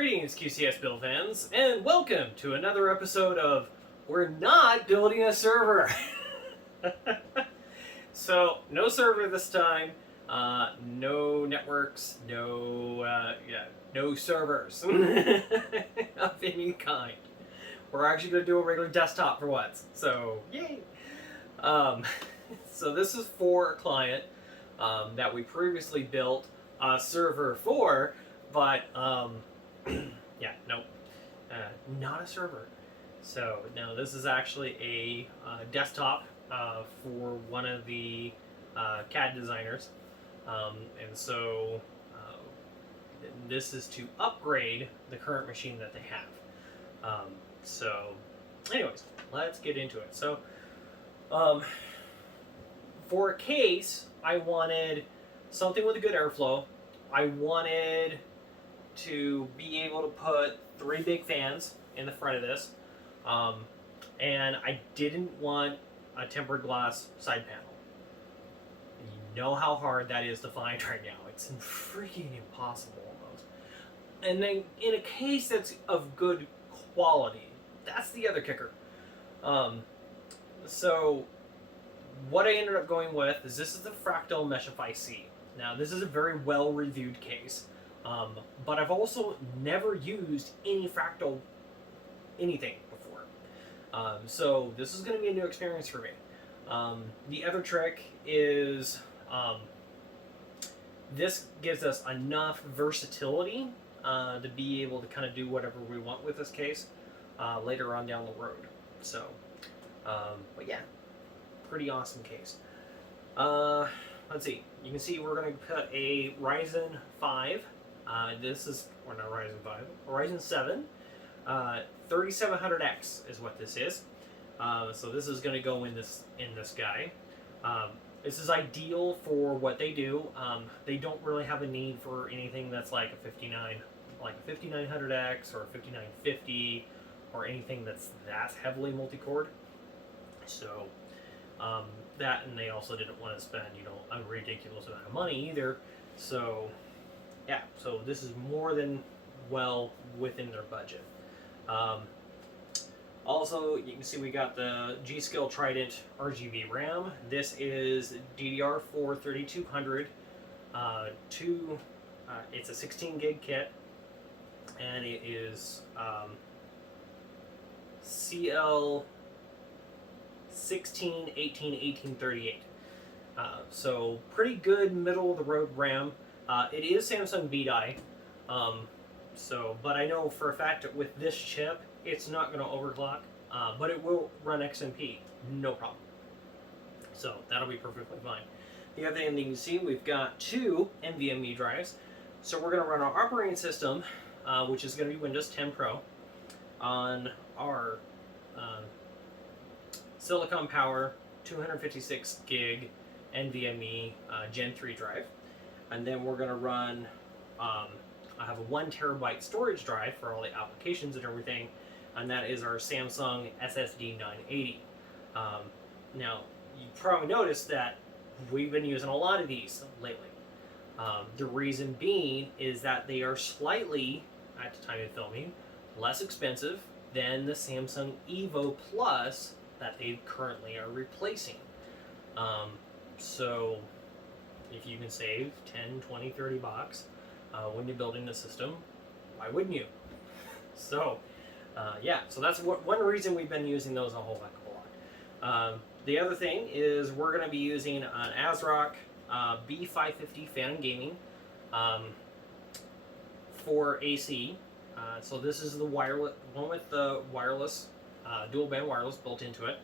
Greetings, QCS build fans, and welcome to another episode of We're Not Building a Server. So, no server this time, no networks, no servers of any kind. We're actually going to do a regular desktop for once, so yay! So this is for a client that we previously built a server for, but yeah, nope, not a server. So now this is actually a desktop for one of the CAD designers, and so this is to upgrade the current machine that they have. So anyways, let's get into it. So for a case, I wanted something with a good airflow. I wanted to be able to put 3 big fans in the front of this, and I didn't want a tempered glass side panel. You know how hard that is to find right now. It's freaking impossible almost. And then in a case that's of good quality, that's the other kicker. So what I ended up going with is this is the Fractal Meshify C. Now this is a very well reviewed case, but I've also never used any Fractal anything before. So this is going to be a new experience for me. The other trick is this gives us enough versatility to be able to kind of do whatever we want with this case later on down the road. So, but yeah, pretty awesome case. Let's see. You can see we're going to put a Ryzen 5. This is, or not Ryzen 5, Ryzen 7. 3700X is what this is. So this is going to go in this guy. This is ideal for what they do. They don't really have a need for anything that's like a 5900X or a 5950 or anything that's heavily multi-cored. So that, and they also didn't want to spend a ridiculous amount of money either. So yeah, so this is more than well within their budget. Also, you can see we got the G.skill Trident RGB RAM. This is DDR4 3200. It's a 16 gig kit, and it is CL 16, 18, 1838. So pretty good middle of the road RAM. It is Samsung B-die. But I know for a fact that with this chip, it's not going to overclock, but it will run XMP, no problem. So that'll be perfectly fine. The other thing that you can see, we've got 2 NVMe drives. So we're going to run our operating system, which is going to be Windows 10 Pro, on our Silicon Power 256 gig NVMe Gen 3 drive. And then we're going to run, I have a 1 terabyte storage drive for all the applications and everything, and that is our Samsung SSD 980. Now, you probably noticed that we've been using a lot of these lately. The reason being is that they are slightly, at the time of filming, less expensive than the Samsung Evo Plus that they currently are replacing. So if you can save 10, 20, 30 bucks when you're building the system, why wouldn't you? So yeah, so that's one reason we've been using those a whole heck of a lot. The other thing is we're going to be using an AsRock B550 fan and gaming for AC. So this is the wireless one with the wireless dual band wireless built into it.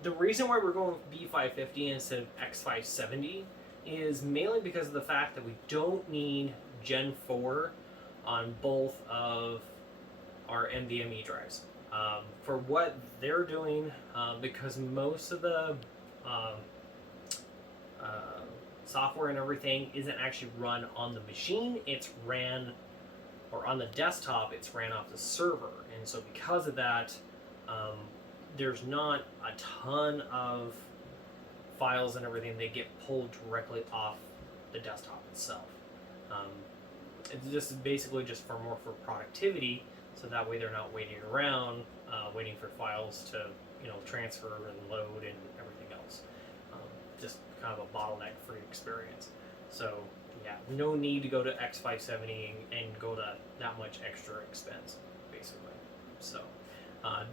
The reason why we're going with B550 instead of X570 is mainly because of the fact that we don't need Gen 4 on both of our NVMe drives. For what they're doing, because most of the software and everything isn't actually run on the machine, it's ran, or on the desktop, it's ran off the server. And so because of that, there's not a ton of files and everything. They get pulled directly off the desktop itself. this is basically just for more for productivity, so that way they're not waiting around, waiting for files to transfer and load and everything else. Just kind of a bottleneck-free experience. So yeah, no need to go to X570 and go to that much extra expense, basically. So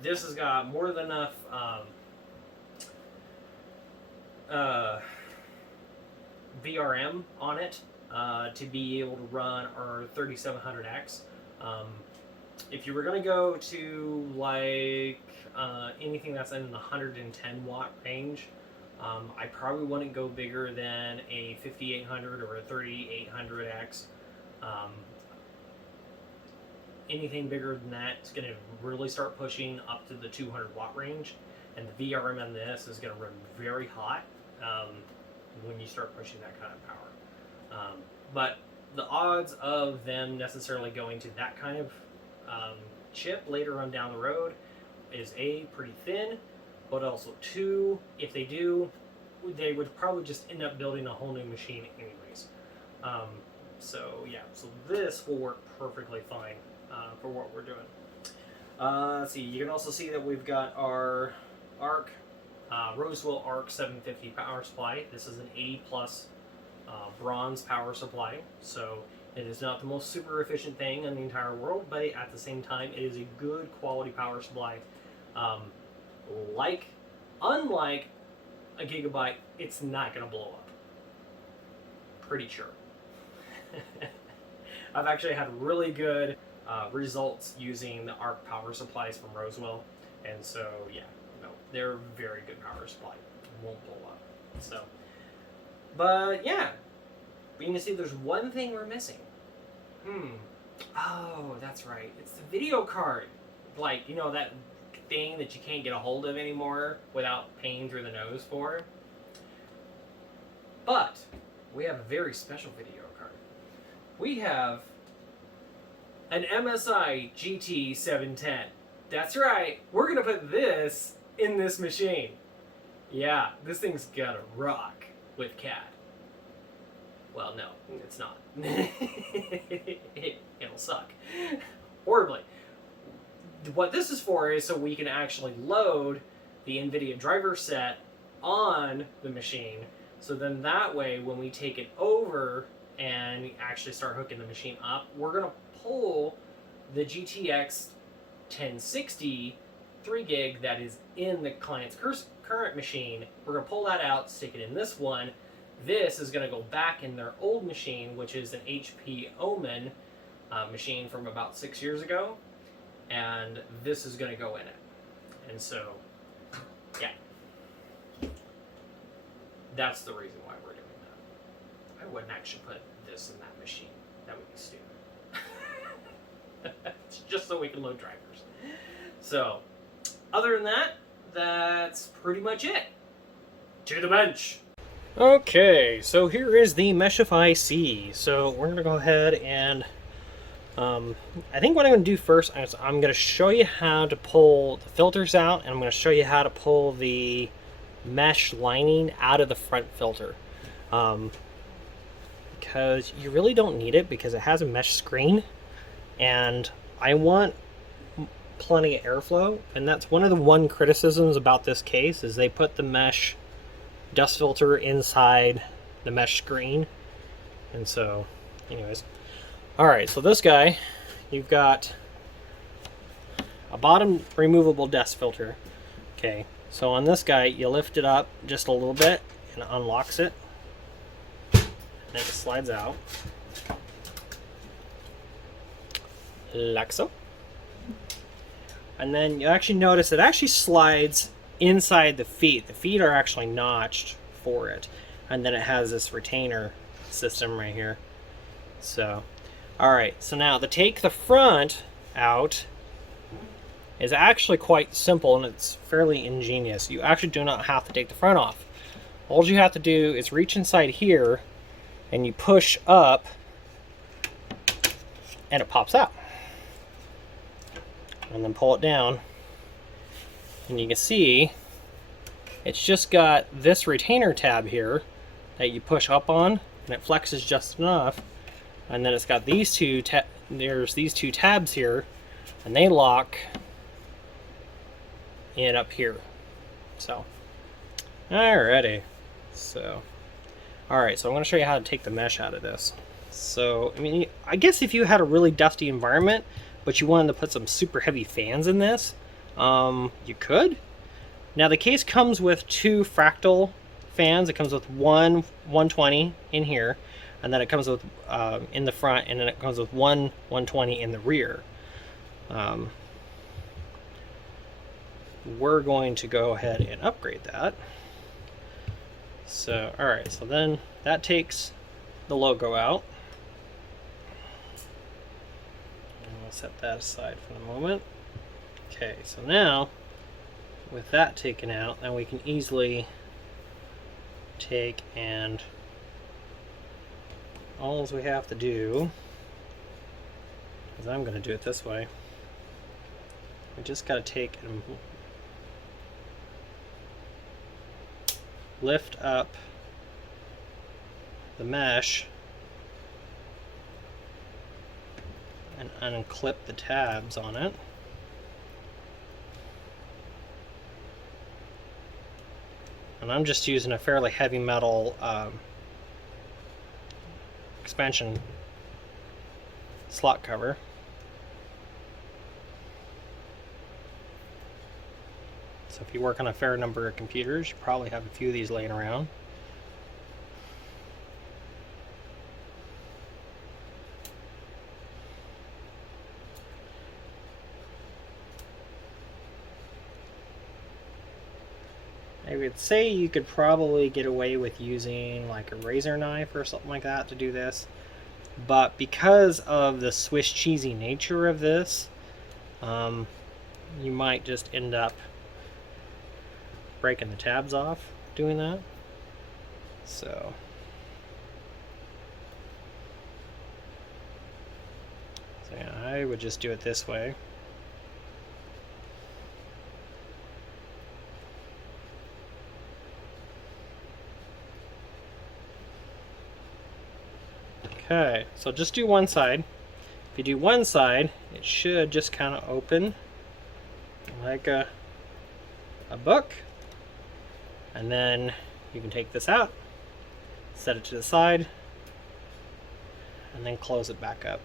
this has got more than enough VRM on it to be able to run our 3700X. If you were going to go to like anything that's in the 110 watt range, I probably wouldn't go bigger than a 5800 or a 3800X. Anything bigger than that is going to really start pushing up to the 200 watt range, and the VRM on this is going to run very hot when you start pushing that kind of power. But the odds of them necessarily going to that kind of chip later on down the road is A, pretty thin, but also two, if they do, they would probably just end up building a whole new machine anyways. So yeah, so this will work perfectly fine for what we're doing. Let's see, you can also see that we've got our ARC, Rosewell ARC 750 power supply. This is an 80 plus bronze power supply, so it is not the most super efficient thing in the entire world, but at the same time it is a good quality power supply. Unlike a Gigabyte, it's not going to blow up. Pretty sure. I've actually had really good results using the ARC power supplies from Rosewell, and so yeah, no, they're a very good power supply. It won't blow up. So, but yeah, but you can see there's one thing we're missing. Oh, that's right. It's the video card. Like, that thing that you can't get a hold of anymore without paying through the nose for. But we have a very special video card. We have an MSI GT710. That's right. We're going to put this in this machine. Yeah, this thing's gonna rock with CAD. Well, no, it's not. It'll suck horribly. What this is for is so we can actually load the NVIDIA driver set on the machine, so then that way when we take it over and actually start hooking the machine up, we're going to pull the GTX-1060 3 gig that is in the client's current machine. We're going to pull that out, stick it in this one. This is going to go back in their old machine, which is an HP Omen machine from about 6 years ago, and this is going to go in it. And so, yeah, that's the reason why we're doing that. I wouldn't actually put this in that machine. That would be stupid. It's just so we can load drivers. So, other than that, that's pretty much it. To the bench. Okay, so here is the Meshify C. So we're going to go ahead and I think what I'm going to do first is I'm going to show you how to pull the filters out, and I'm going to show you how to pull the mesh lining out of the front filter. Because you really don't need it because it has a mesh screen, and I want plenty of airflow, and that's one of the criticisms about this case is they put the mesh dust filter inside the mesh screen. And so anyways, all right, so this guy, you've got a bottom removable dust filter. Okay, so on this guy you lift it up just a little bit and it unlocks it, and it slides out like so. And then you actually notice it actually slides inside the feet. The feet are actually notched for it. And then it has this retainer system right here. So, alright, so now to take the front out is actually quite simple, and it's fairly ingenious. You actually do not have to take the front off. All you have to do is reach inside here and you push up and it pops out. And then pull it down, and you can see it's just got this retainer tab here that you push up on, and it flexes just enough And then it's got these two, there's these two tabs here, and they lock in up here. So, alrighty. So, alright, so I'm going to show you how to take the mesh out of this. So, I mean, I guess if you had a really dusty environment, but you wanted to put some super heavy fans in this, you could. Now, the case comes with two Fractal fans. It comes with one 120 in here, and then it comes with in the front, and then it comes with one 120 in the rear. We're going to go ahead and upgrade that. So, alright, so then that takes the logo out. And we'll set that aside for the moment. Okay, so now, with that taken out, then we can easily take and all we have to do, because I'm going to do it this way, we just got to take and lift up the mesh and unclip the tabs on it. And I'm just using a fairly heavy metal expansion slot cover. So if you work on a fair number of computers, you probably have a few of these laying around. I would say you could probably get away with using like a razor knife or something like that to do this, but because of the Swiss cheesy nature of this, you might just end up breaking the tabs off doing that. So yeah, I would just do it this way. Okay, so just do one side. If you do one side, it should just kind of open like a book. And then you can take this out, set it to the side, and then close it back up.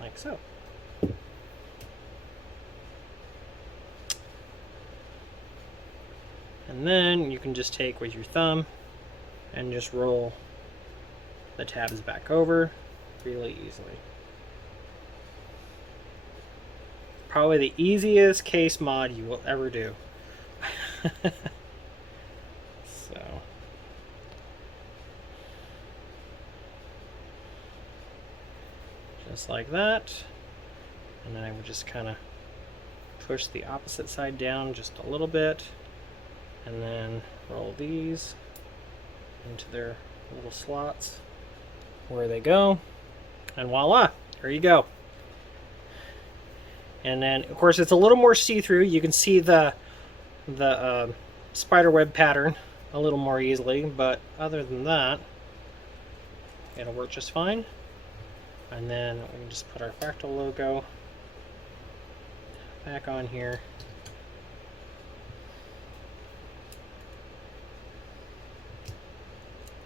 Like so. And then you can just take with your thumb and just roll the tabs back over really easily. Probably the easiest case mod you will ever do. So just like that. And then I would just kind of push the opposite side down just a little bit, and then roll these into their little slots where they go, and voila, there you go. And then of course it's a little more see-through. You can see the spider web pattern a little more easily, but other than that it'll work just fine. And then we can just put our Fractal logo back on here.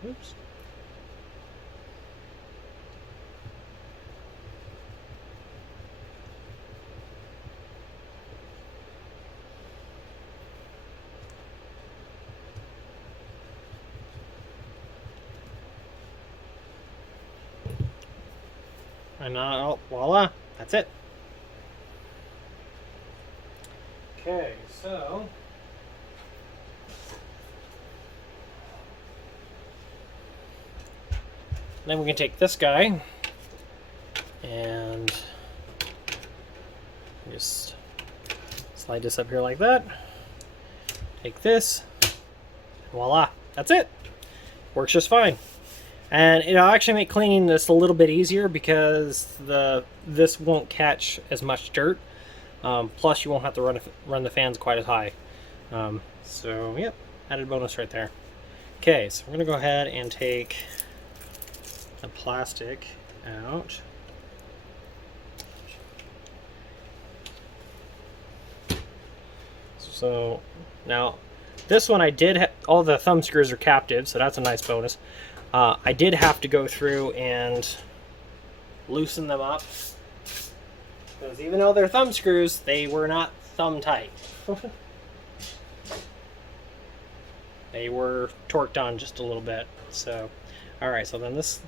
Oops. And now, voila, that's it. Okay, so then we can take this guy and just slide this up here like that. Take this, voila, that's it. Works just fine. And it'll actually make cleaning this a little bit easier because this won't catch as much dirt. Plus you won't have to run the fans quite as high. So, yep, added bonus right there. Okay, so we're going to go ahead and take the plastic out. So now this one I did all the thumb screws are captive, so that's a nice bonus. I did have to go through and loosen them up, because even though they're thumb screws, they were not thumb tight. They were torqued on just a little bit. So, all right, so then this.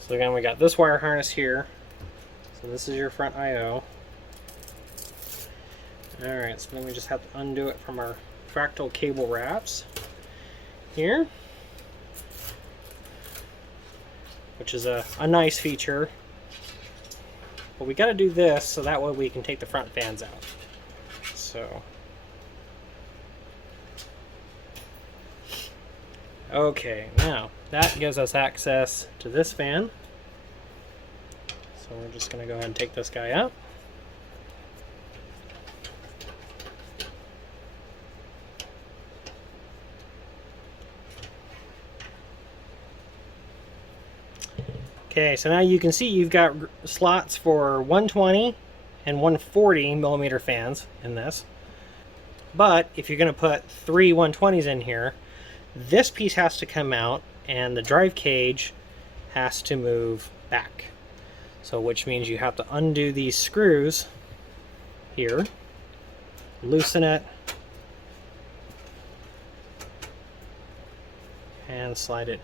So again, we got this wire harness here. So this is your front I/O. Alright, so then we just have to undo it from our Fractal cable wraps here, which is a nice feature. But we got to do this so that way we can take the front fans out. So, okay, now that gives us access to this fan. So we're just going to go ahead and take this guy out. Okay, so now you can see you've got slots for 120 and 140 millimeter fans in this. But if you're going to put 3 120s in here, this piece has to come out and the drive cage has to move back. So which means you have to undo these screws here, loosen it, and slide it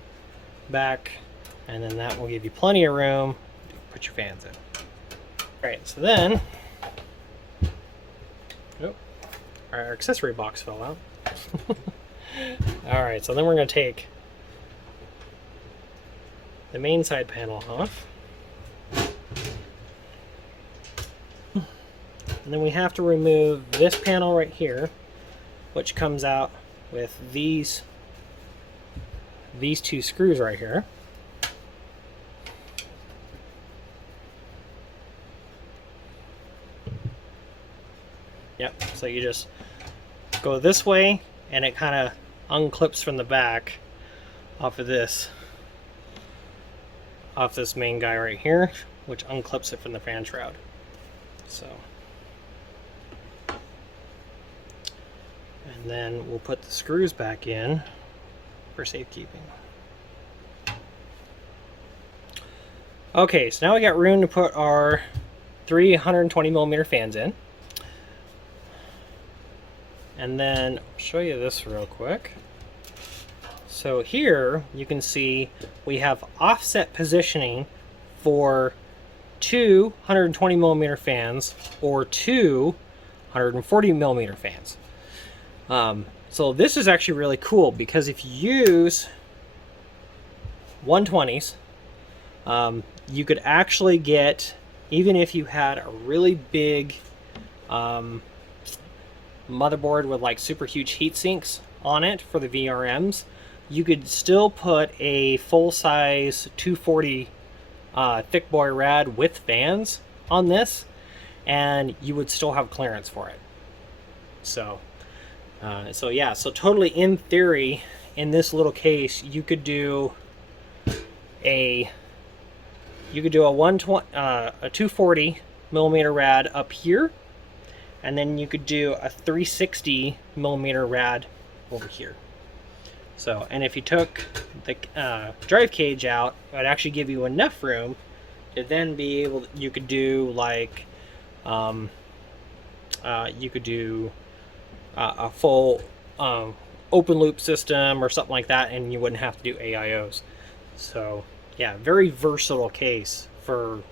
back, and then that will give you plenty of room to put your fans in. Alright, so then, oh, our accessory box fell out. Alright, so then we're going to take the main side panel off. And then we have to remove this panel right here, which comes out with these 2 screws right here. Yep, so you just go this way and it kind of unclips from the back off this main guy right here, which unclips it from the fan shroud. So, and then we'll put the screws back in for safekeeping. Okay, so now we got room to put our 320 millimeter fans in. And then I'll show you this real quick. So here you can see we have offset positioning for 2 120 millimeter fans or 2 140 millimeter fans. So this is actually really cool because if you use 120s, you could actually get, even if you had a really big motherboard with like super huge heat sinks on it for the VRMs, you could still put a full-size 240 thick boy rad with fans on this, and you would still have clearance for it. So yeah, so totally in theory, in this little case, you could do a 240 millimeter rad up here, and then you could do a 360 millimeter rad over here. So, and if you took the drive cage out, it would actually give you enough room to then be able, you could do like, you could do a full open loop system or something like that, and you wouldn't have to do AIOs. So yeah, very versatile case for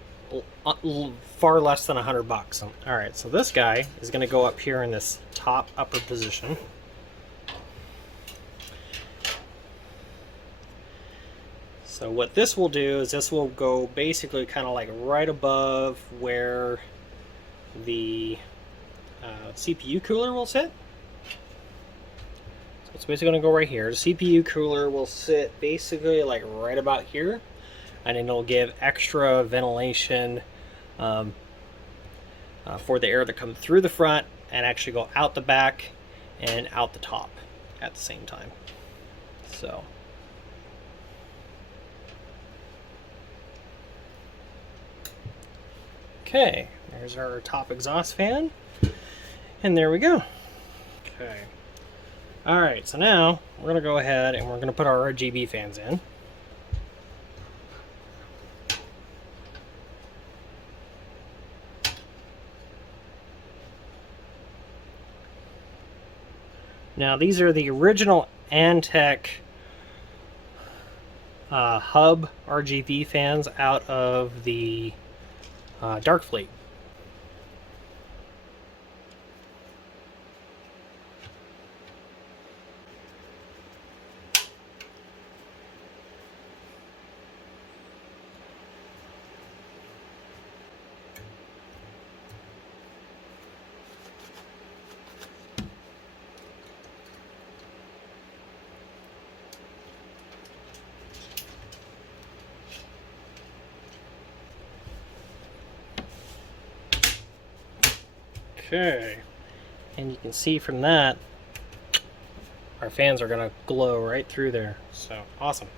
far less than $100. All right, so this guy is going to go up here in this top upper position. So what this will do is this will go basically kind of like right above where the CPU cooler will sit. So it's basically going to go right here. The CPU cooler will sit basically like right about here, and it'll give extra ventilation for the air to come through the front and actually go out the back and out the top at the same time. So okay, there's our top exhaust fan, and there we go. Okay, all right, so now we're gonna go ahead and we're gonna put our RGB fans in. Now these are the original Antec hub RGB fans out of the Dark Fleet. Okay, and you can see from that our fans are going to glow right through there, so awesome.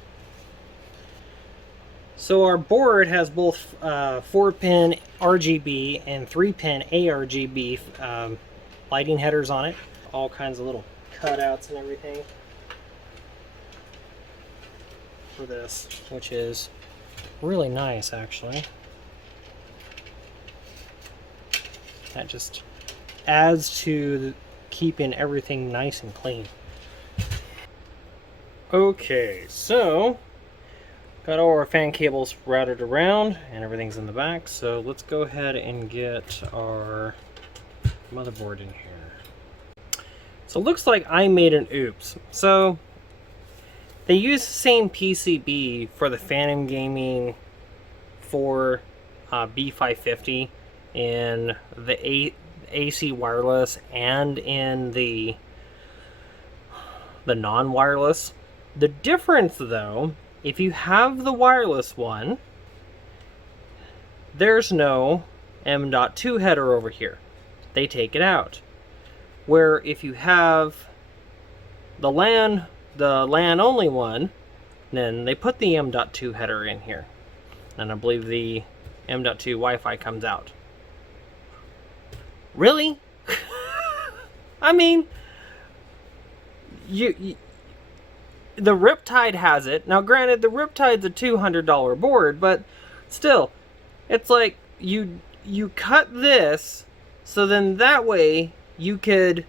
So our board has both 4-pin RGB and 3-pin ARGB lighting headers on it, all kinds of little cutouts and everything for this, which is really nice actually. That just adds to keeping everything nice and clean. Okay, so got all our fan cables routed around and everything's in the back, so let's go ahead and get our motherboard in here. So it looks like I made an oops. So they use the same PCB for the Phantom Gaming for B550 in the AC wireless and in the non-wireless. The difference though, if you have the wireless one, there's no M.2 header over here. They take it out. Where if you have the LAN only one, then they put the M.2 header in here. And I believe the M.2 Wi-Fi comes out. Really? I mean, the Riptide has it. Now granted, the Riptide's a $200 board, but still, it's like you cut this, so then that way you could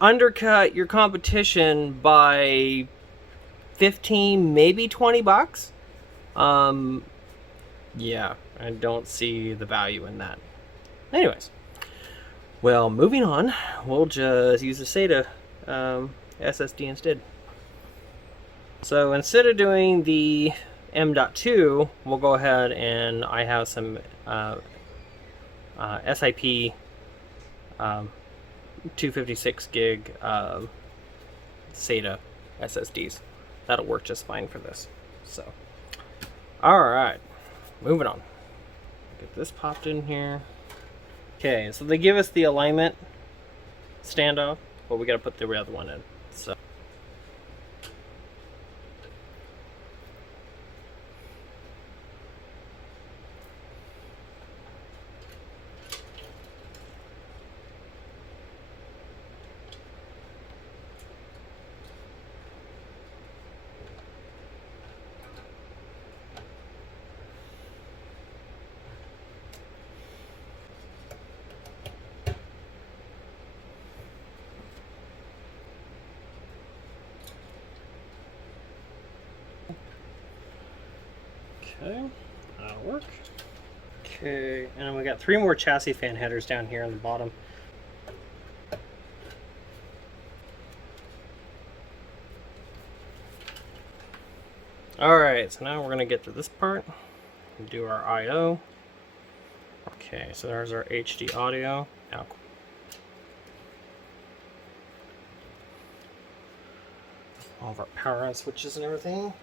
undercut your competition by 15, maybe 20 bucks. Yeah, I don't see the value in that. Anyways, well, moving on, we'll just use the SATA SSD instead. So instead of doing the M.2, we'll go ahead and I have some SIP 256 gig SATA SSDs. That'll work just fine for this. So, alright, moving on. Get this popped in here. Okay, so they give us the alignment standoff, but we gotta put the other one in. So okay, that'll work. Okay, and then we got 3 more chassis fan headers down here on the bottom. Alright, so now we're going to get to this part and do our I/O. Okay, so there's our HD audio. Now, all of our power on switches and everything.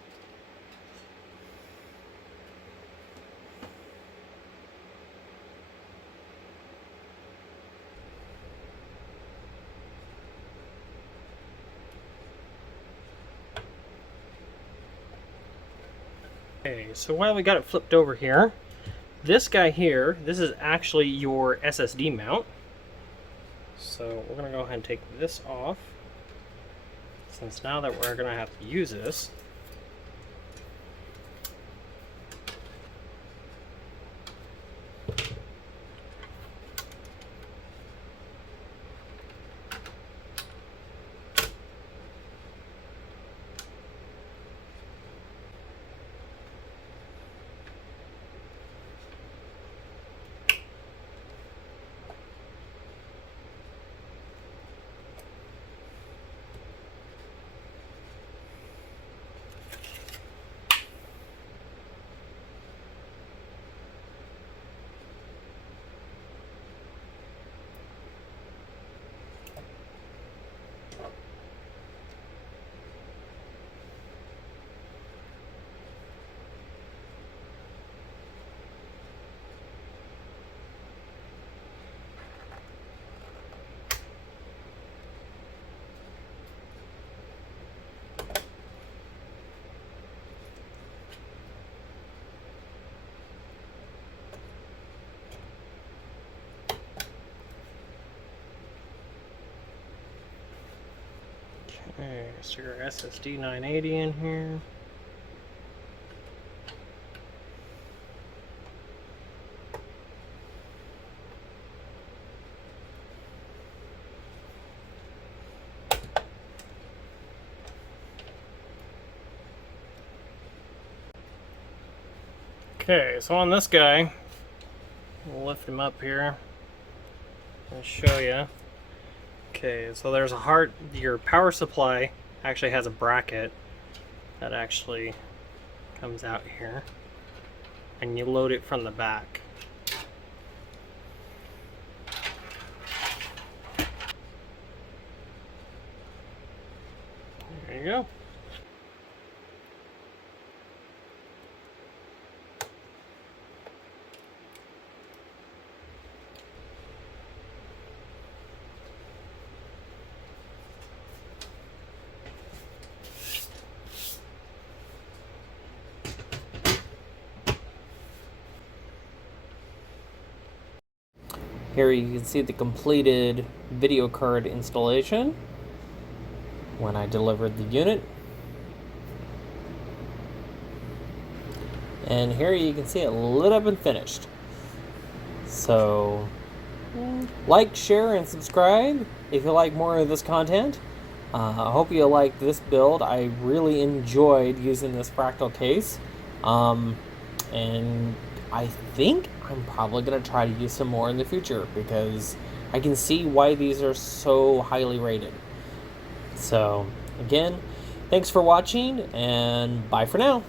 Okay, so while we got it flipped over here, this guy here, this is actually your SSD mount. So we're going to go ahead and take this off, since now that we're going to have to use this. Okay, so your SSD 980 in here. Okay, so on this guy, we'll lift him up here and show you. Okay, so there's a your power supply actually has a bracket that actually comes out here, and you load it from the back. There you go. Here you can see the completed video card installation when I delivered the unit. And here you can see it lit up and finished. So, like, share, and subscribe if you like more of this content. I hope you like this build. I really enjoyed using this Fractal case. And I think I'm probably going to try to use some more in the future, because I can see why these are so highly rated. So, again, thanks for watching, and bye for now.